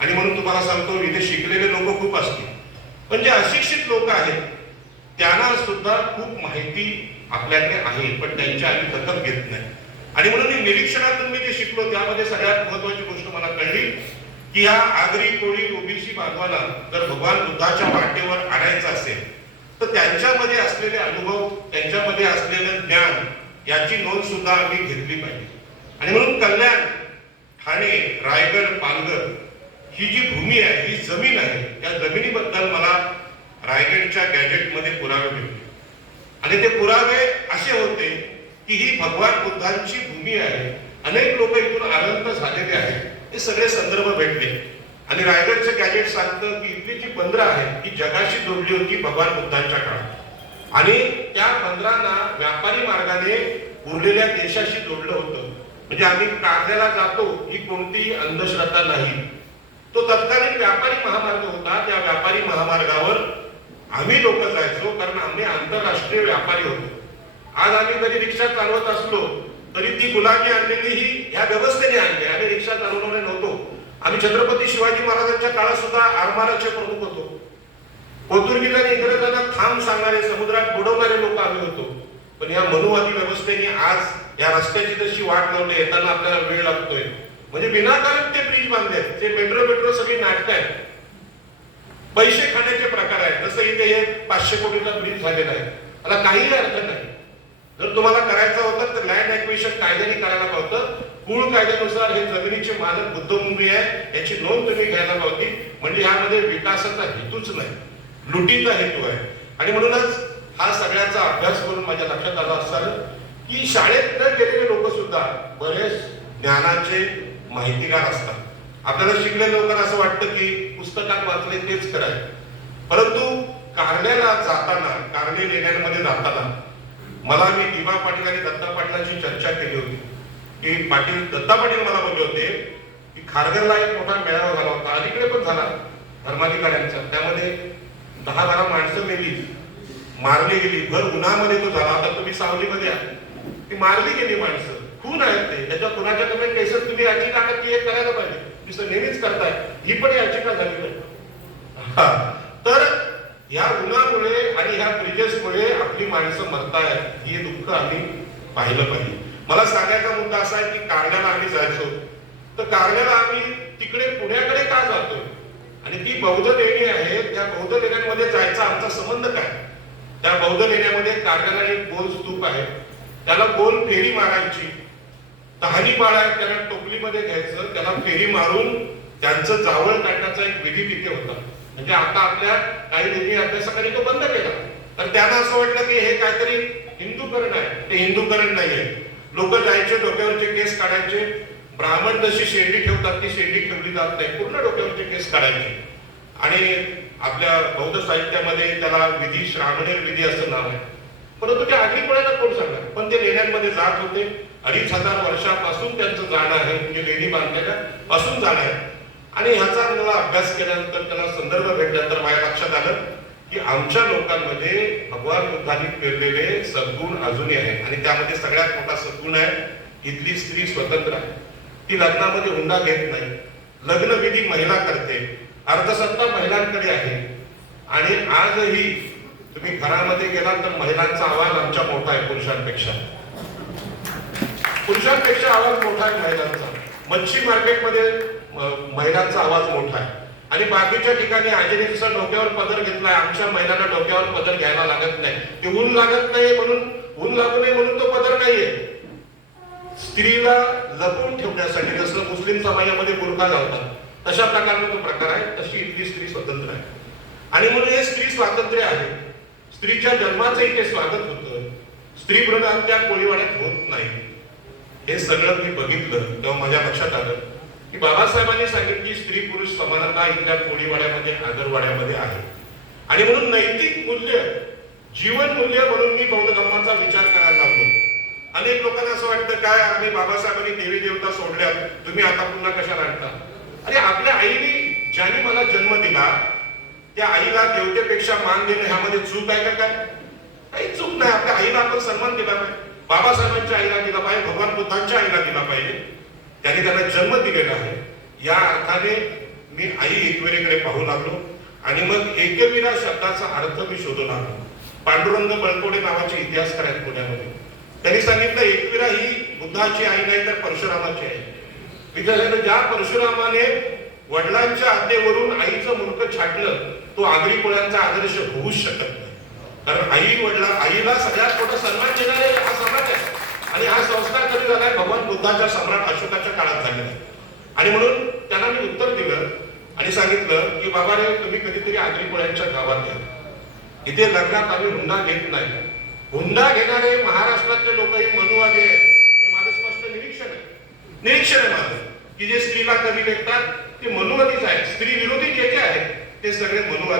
आणि म्हणून तुम्हाला सांगतो, इथे शिकलेले लोक खूप असतील, पण जे अशिक्षित लोक आहेत त्यांना सुद्धा खूप माहिती आपल्याकडे आहे, पण त्यांच्या आधी दखल घेत नाही. आणि म्हणून निरीक्षणातून मी जे शिकलो त्यामध्ये सगळ्यात महत्वाची गोष्ट मला कळली की ह्या आगरी कोळी ओबीसी बांधवांना जर भगवान बुद्धाच्या वाटेवर आणायचं असेल तर त्यांच्यामध्ये असलेले अनुभव, त्यांच्यामध्ये असलेलं ज्ञान याची नोंद सुद्धा आम्ही घेतली पाहिजे. आणि म्हणून कल्याण, ठाणे, रायगड, पालघर ही जी भूमी आहे, ही जमीन आहे, या जमिनीबद्दल मला रायगडच्या गॅजेटमध्ये पुरावे भेटले. आणि ते पुरावे असे होते की ही भगवान बुद्धांची भूमी आहे, अनेक लोक इथून अनंत झालेले आहेत, हे सगळे संदर्भ भेटले. आणि रायगडचं गॅजेट सांगतं की इथली जी बंदरं आहेत ती जगाशी जोडली होती भगवान बुद्धांच्या काळात, आणि त्या बंदरांना व्यापारी मार्गाने उरलेल्या देशाशी जोडलं होतं. म्हणजे आम्ही कारल्याला जातो ही कोणतीही अंधश्रद्धा नाही, तो तत्कालीन व्यापारी महामार्ग होता. त्या व्यापारी महामार्गावर आम्ही लोक जायचो, कारण आम्ही आंतरराष्ट्रीय व्यापारी होतो. आज आम्ही जरी रिक्षा चालवत असलो तरी ती गुलामी आणलेली ही ह्या व्यवस्थेने आणली. आम्ही रिक्षा चालवणारे नव्हतो. आम्ही छत्रपती शिवाजी महाराजांच्या काळात सुद्धा आरमाराचे प्रमुख होतो. पोर्तुगीज आणि इंग्रजांना थांब सांगणारे, समुद्रात बुडवणारे लोक आम्ही होतो. पण या मनुवादी व्यवस्थेने आज या रस्त्याची जशी वाट लावली, येताना आपल्याला वेळ लागतोय. म्हणजे विनाकारण ते ब्रिज बांधले, ते मेट्रो सगळी नाटक आहेत, पैसे खाण्याचे प्रकार आहेत. जसं इथे हे 500 कोटीचा ब्रिज झालेला आहे, त्याला काहीही अर्थ नाही. जर तुम्हाला करायचं होतं तर लँड ॲक्विजिशन कायद्याने करायला पावतं. कुळ कायद्यानुसार हे जमिनीचे मालक बुद्धभूमी आहे याची नोंद तुम्ही घ्यायला पावती. म्हणजे यामध्ये विकासाचा हेतूच नाही, लुटीचा हेतू आहे. आणि म्हणूनच हा सगळ्याचा अभ्यास करून माझ्या लक्षात आलं असाल की शाळेत न गेलेले लोक सुद्धा बरेच ज्ञानाचे माहितीगार असतात. आपल्याला शिकलेल्या लोकांना असं वाटतं की पुस्तकात वाचले तेच करायचे, परंतु कारण्याला जाताना, कारणे लेण्यांमध्ये जाताना मला मी दिवा पाटील आणि दत्ता पाटलांची चर्चा केली होती की दत्ता पाटील मला बोलले होते की खारघरला एक मोठा मेळावा झाला होता, अलीकडे पण झाला धर्माधिकाऱ्यांचा. त्यामध्ये 10-12 माणसं मेली, मारली गेली, भर उन्हामध्ये तो झाला. आता तुम्ही सावलीमध्ये आहात, ती मारली गेली माणसं, खून आहेत ते. त्याच्या कुणाच्या तुम्ही केसेस तुम्ही याचिका ती एक करायला पाहिजे, दिसतं नेहमीच करताय, ही पण याचिका झाली पाहिजे. तर या उन्हामुळे आणि ह्या ब्रिजेसमुळे आपली माणसं मरतायत, हे दुःख आम्ही पाहिलं पाहिजे. मला सांगायचा मुद्दा असा आहे की कारण्याला आम्ही जायचो तर कारण्याला आम्ही तिकडे पुण्याकडे का जातोय, आणि ती बौद्ध लेणी आहे, त्या बौद्ध लेण्यांमध्ये जायचा आमचा संबंध काय? त्या बौद्ध लेण्यामध्ये कारण्याला एक गोल स्तूप आहे, त्याला गोल फेरी मारायची. तहानी बाळ आहे, त्याला टोपलीमध्ये घ्यायचं, त्याला फेरी मारून त्यांचं जावळ काढण्याचा एक विधी तिथे होता. म्हणजे आता आपल्या काही लेणी अभ्यासकांनी तो बंद केला. तर त्यांना असं वाटलं की हे काहीतरी हिंदूकरण आहे. ते हिंदूकरण नाहीये. लोक जायचे, डोक्यावरचे केस काढायचे, ब्राह्मण जशी शेंडी ठेवतात ती शेंडी ठेवली जात नाही, पूर्ण डोक्यावरचे केस काढायचे. आणि आपल्या बौद्ध साहित्यामध्ये त्याला विधी, श्रावणेर विधी असं नाव आहे. परंतु ते आगरी कोणाला कोण सांगणार? पण ते लेण्यांमध्ये जात होते. 2500 वर्षापासून त्यांचं जाणं आहे, म्हणजे लेणी बांधलेल्या पासून जाणं आहे. आणि ह्याचा मला अभ्यास केल्यानंतर, त्याला संदर्भ भेटल्यानंतर माझ्या लक्षात आलं की आमच्या लोकांमध्ये भगवान बुद्धांनी पेरलेले सद्गुण अजूनही आहे. आणि त्यामध्ये सगळ्यात मोठा सद्गुण आहे, इथली स्त्री स्वतंत्र आहे. ती लग्नामध्ये हुंडा घेत नाही, लग्नविधी महिला करते, अर्थसत्ता महिलांकडे आहे. आणि आजही तुम्ही घरामध्ये गेला तर महिलांचा आवाज आमच्या मोठा आहे पुरुषांपेक्षा. पुरुषांपेक्षा आवाज मोठा आहे महिलांचा. मच्छी मार्केटमध्ये महिलांचा आवाज मोठा आहे. आणि बाकीच्या ठिकाणी आजीचा डोक्यावर पदर घेतलाय, आमच्या महिलांना डोक्यावर पदर घ्यायला लागत नाही. ते ऊन लागत नाही म्हणून, ऊन लागू नये म्हणून तो पदर नाहीये. स्त्रीला लपवून ठेवण्यासाठी, जसं मुस्लिम समाजामध्ये बुरखा घालतात तशा प्रकारचा तो प्रकार आहे, तशी इथली स्त्री स्वतंत्र आहे. आणि म्हणून हे स्त्री स्वातंत्र्य आहे. स्त्रीच्या जन्माचं इथे स्वागत होतं, स्त्री प्रधान त्या कोळीवाड्यात होत नाही. हे सगळं मी बघितलं तेव्हा माझ्या लक्षात आलं की बाबासाहेबांनी सांगितली स्त्री पुरुष समानता इथल्या कोळीवाड्यामध्ये, आगरवाड्यामध्ये आहे. आणि म्हणून नैतिक मूल्य, जीवन मूल्य म्हणून मी बौद्ध धर्माचा विचार करायला लागलो. अनेक लोकांना असं वाटतं काय आम्ही बाबासाहेबांनी देवी देवता सोडल्या, तुम्ही आता पुन्हा कशाला आणता? अरे आपल्या आईने ज्याने मला जन्म दिला त्या आईला देवतेपेक्षा मान देणं ह्यामध्ये चूक आहे का? काय काही चूक नाही. आपल्या आईला आपण सन्मान दिला पाहिजे. बाबासाहेबांच्या आईला दिला पाहिजे, भगवान बुद्धांच्या आईला दिला पाहिजे. त्यांनी त्यांना जन्म दिलेला आहे. या अर्थाने मी आई एकविरेकडे पाहू लागलो आणि मग एकविरा शब्दाचा अर्थ मी शोधू लागलो. पांडुरंग बळकवडे नावाचे इतिहासकार आहेत पुण्यामध्ये. त्यांनी सांगितलं एकविरा ही बुद्धाची आई नाही तर परशुरामाची आई. विद्यार्थ्यांना ज्या परशुरामाने वडिलांच्या आज्ञेवरून आईचं मुलकं छाटलं तो आगरी कोळ्यांचा आदर्श होऊच शकत नाही. कारण आईला सगळ्यात मोठा सन्मान देणारे हा समाज आहे आणि हा संस्कार कधी झालाय भगवान बुद्धाच्या सम्राट अशोकाच्या काळात झालेला आहे. आणि म्हणून त्यांना मी उत्तर दिलं आणि सांगितलं की बाबा रे तुम्ही कधीतरी आगरी कोळ्यांच्या गावात या. इथे लग्नात आम्ही हुंडा घेत नाही. हुंडा घेणारे महाराष्ट्रातले लोक हे मनुवादी आहेत. हे माझं स्पष्ट निरीक्षण आहे माझं की जे स्त्रीला कमी लेखतात ते मनुवादीच आहेत. स्त्री विरोधी जे आहेत ते सगळे मनुवादी.